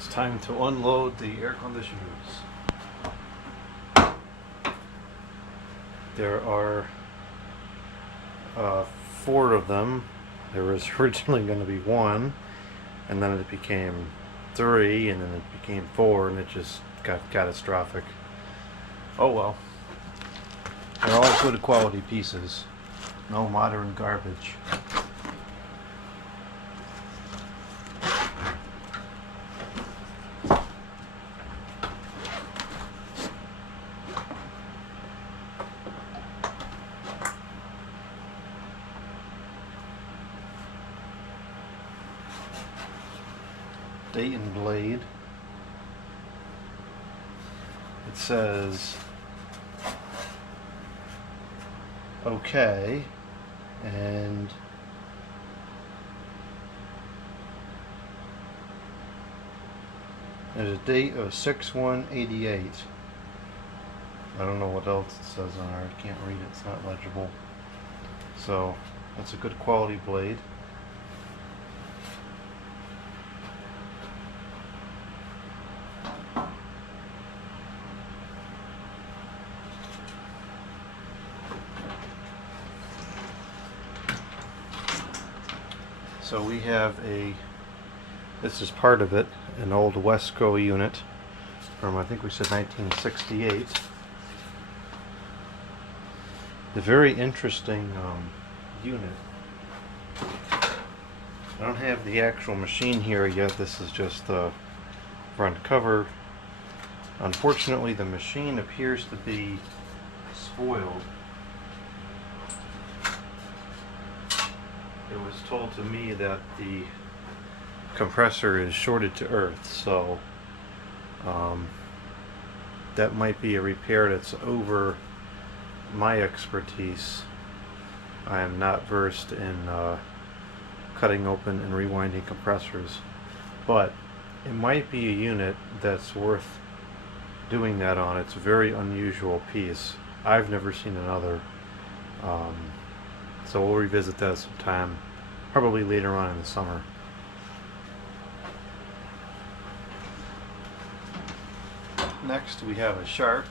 It's time to unload the air conditioners. There are 4 of them. There was originally going to be 1, and then it became 3, and then it became 4, and it just got catastrophic. Oh well. They're all good quality pieces. No modern garbage. Dayton blade. It says okay, and there's a date of 6/1/88. I don't know what else it says on there. I can't read it. It's not legible. So that's a good quality blade. So we have this is part of it, an old Wesco unit from, I think we said 1968. The very interesting unit. I don't have the actual machine here yet. This is just the front cover. Unfortunately, the machine appears to be spoiled. It was told to me that the compressor is shorted to earth, so that might be a repair that's over my expertise. I am not versed in cutting open and rewinding compressors, but it might be a unit that's worth doing that on. It's a very unusual piece. I've never seen another. So we'll revisit that sometime, probably later on in the summer. Next we have a Sharp.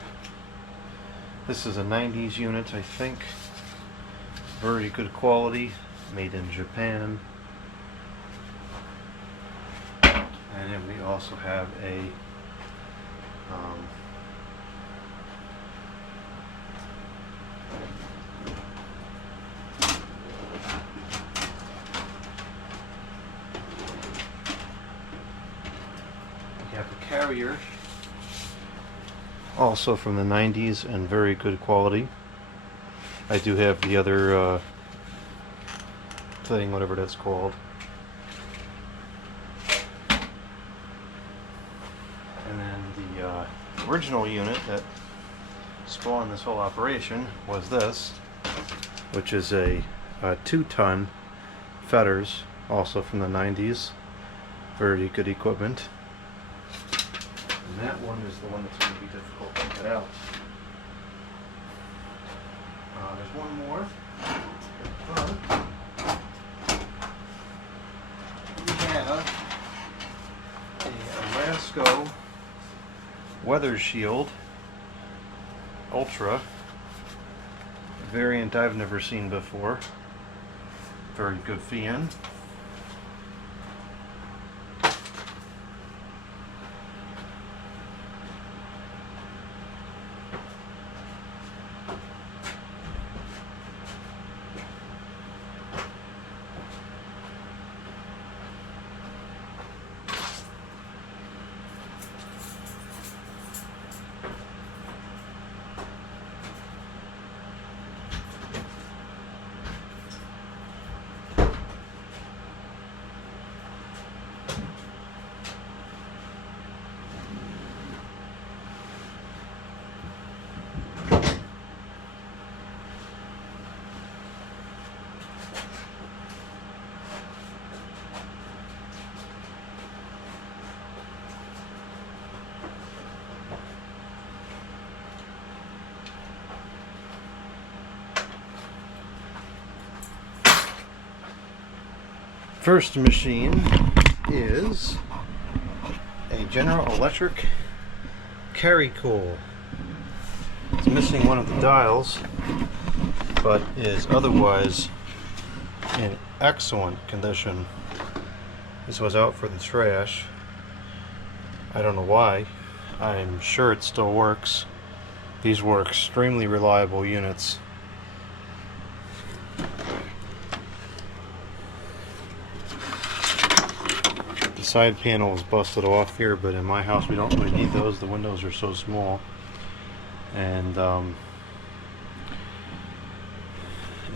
This is a 90s unit, I think. Very good quality, made in Japan. And then we also have a Carrier, also from the 90s and very good quality. I do have the other thing, whatever that's called. And then the original unit that spawned this whole operation was this, which is a 2-ton Fetters, also from the 90s. Very good equipment. And that one is the one that's going to be difficult to get out. There's one more. We have a Lasco Weather Shield Ultra, a variant I've never seen before. Very good fan. First machine is a General Electric Carry Cool. It's missing one of the dials, but is otherwise in excellent condition. This was out for the trash. I don't know why. I'm sure it still works. These were extremely reliable units. The side panel is busted off here, but in my house we don't really need those. The windows are so small. And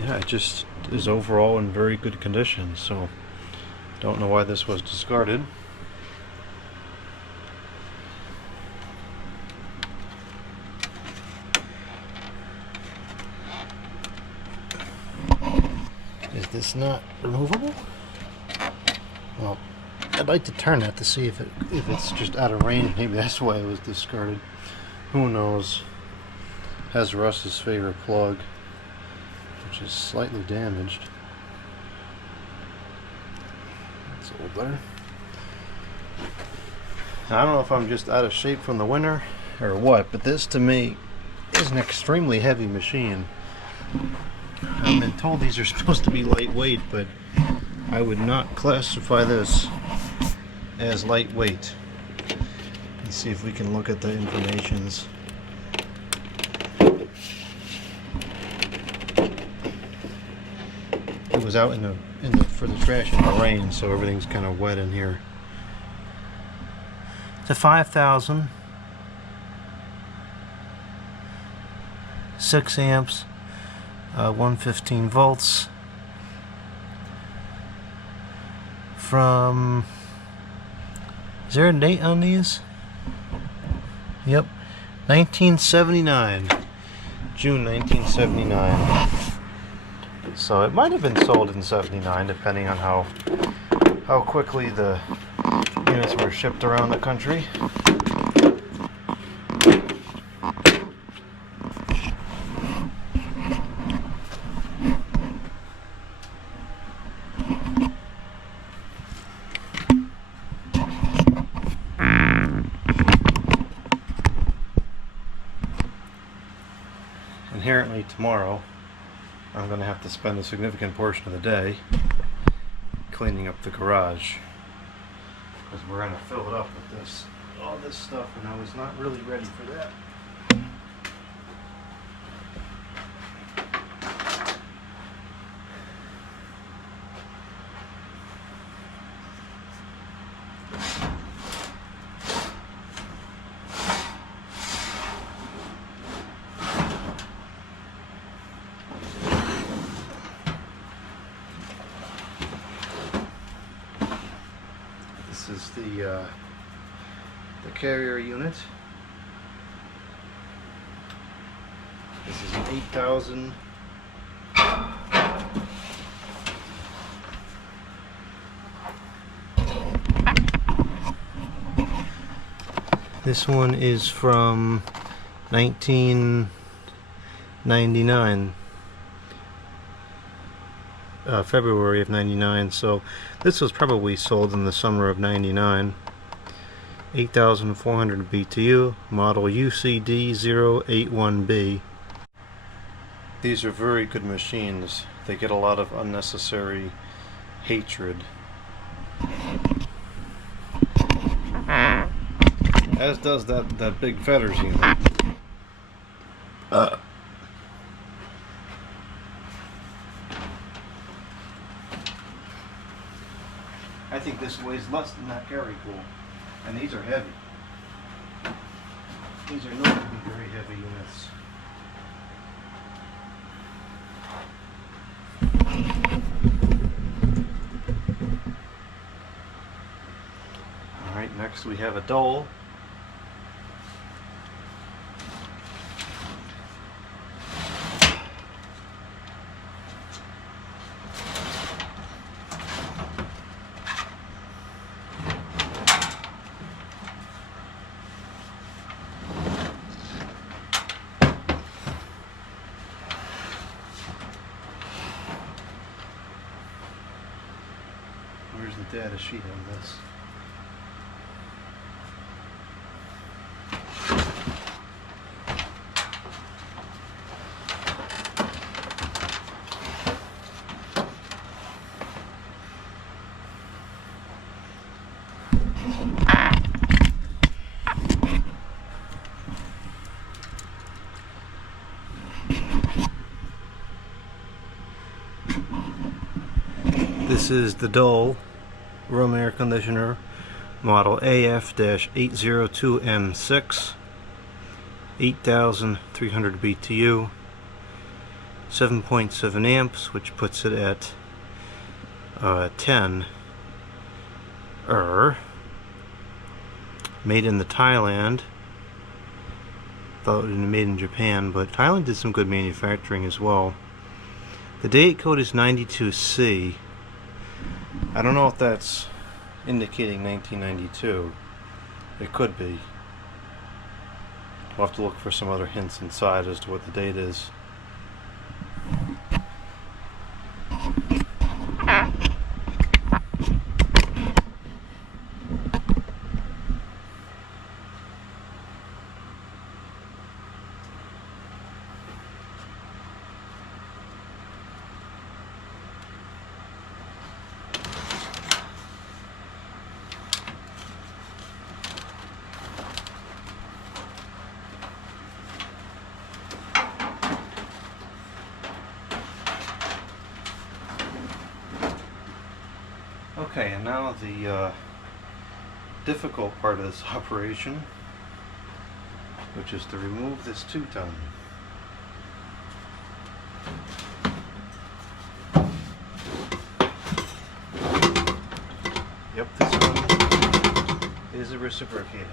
yeah, it just is overall in very good condition, so don't know why this was discarded. Is this not removable? Well, I'd like to turn that to see if it's just out of range. Maybe that's why it was discarded. Who knows? Has Russ's favorite plug, which is slightly damaged. That's a little better. Now, I don't know if I'm just out of shape from the winter or what, but this to me is an extremely heavy machine. I've been told these are supposed to be lightweight, but I would not classify this as lightweight. Let's see if we can look at the informations. It was out for the trash in the rain, so everything's kind of wet in here. It's a 5,000, 6 amps, 115 volts. From, is there a date on these? Yep, 1979, June 1979. So it might have been sold in '79, depending on how quickly the units were shipped around the country. Inherently, tomorrow I'm going to have to spend a significant portion of the day cleaning up the garage, because we're going to fill it up with all this stuff, and I was not really ready for that. This is the carrier unit. This is an 8,000. This one is from 1999. February of 99, so this was probably sold in the summer of 99. 8,400 BTU, model UCD081B. These are very good machines. They get a lot of unnecessary hatred. As does that big Fetters unit. I think this weighs less than that Carry Cool, and these are heavy. These are known to be very heavy units. Alright, next we have a Dole. Where's the data sheet on this? This is the Dole room air conditioner, model AF-802M6, 8,300 BTU, 7.7 amps, which puts it at 10. Made in Thailand. Thought it was made in Japan, but Thailand did some good manufacturing as well. The date code is 92C. I don't know if that's indicating 1992. It could be. We'll have to look for some other hints inside as to what the date is. Okay, and now the difficult part of this operation, which is to remove this 2-ton. Yep, this one is a reciprocating.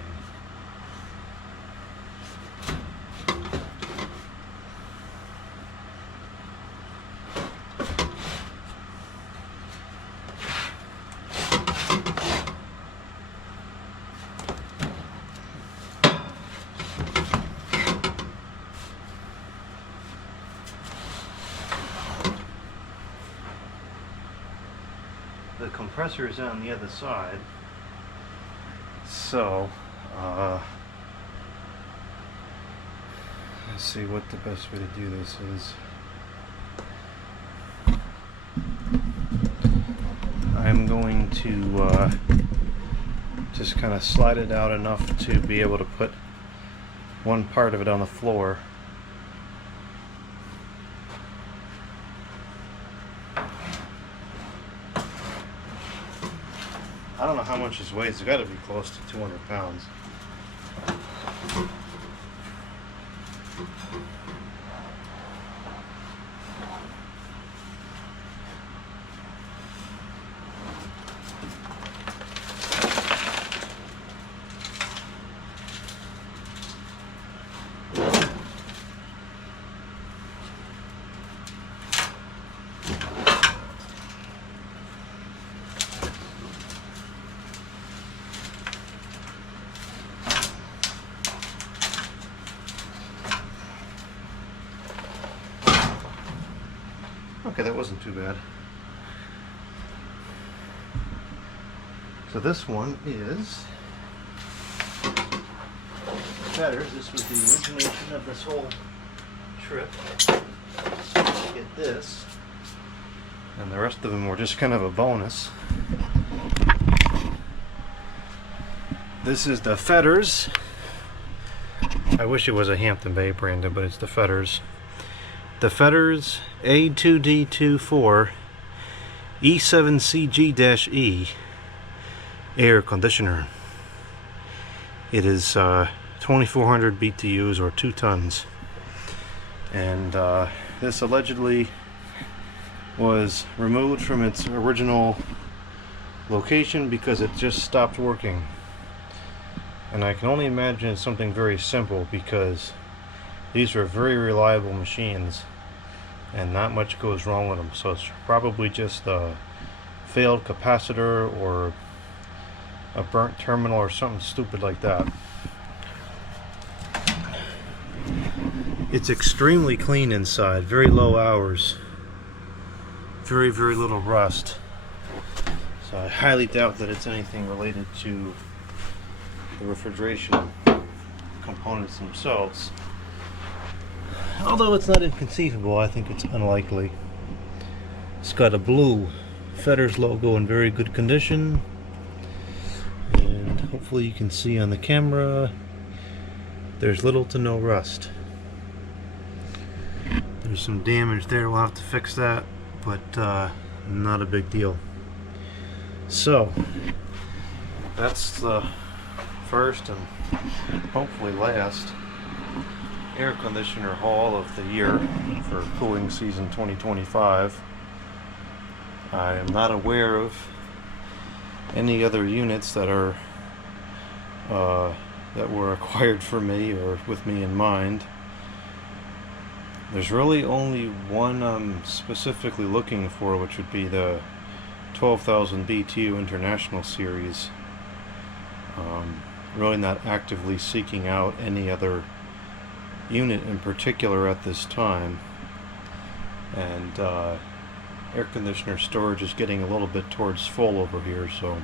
The compressor is on the other side, so let's see what the best way to do this is. I'm going to just kind of slide it out enough to be able to put one part of it on the floor. I don't know how much this weighs. It's got to be close to 200 pounds. Okay, that wasn't too bad. So this one is Fetters. This was the origination of this whole trip. Get this, and the rest of them were just kind of a bonus. This is the Fetters. I wish it was a Hampton Bay brand, but it's the Fetters. The Fetters A2D24 E7CG-E air conditioner. It is 2,400 BTUs or 2 tons. And this allegedly was removed from its original location because it just stopped working. And I can only imagine it's something very simple, because these are very reliable machines and not much goes wrong with them. So it's probably just a failed capacitor or a burnt terminal or something stupid like that. It's extremely clean inside, very low hours, very little rust. So I highly doubt that it's anything related to the refrigeration components themselves. Although it's not inconceivable, I think it's unlikely. It's got a blue Fetters logo in very good condition, and hopefully you can see on the camera there's little to no rust. There's some damage there, we'll have to fix that, but not a big deal. So that's the first and hopefully last air conditioner haul of the year for cooling season 2025. I am not aware of any other units that are that were acquired for me or with me in mind. There's really only one I'm specifically looking for, which would be the 12,000 BTU International Series. Really not actively seeking out any other unit in particular at this time. And air conditioner storage is getting a little bit towards full over here, so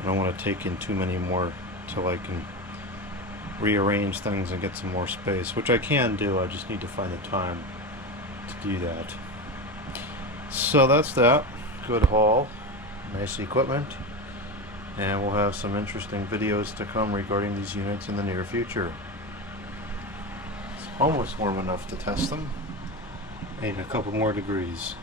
I don't want to take in too many more till I can rearrange things and get some more space, which I can do. I just need to find the time to do that. So that's that. Good haul, nice equipment, and we'll have some interesting videos to come regarding these units in the near future. It's almost warm enough to test them. Need a couple more degrees.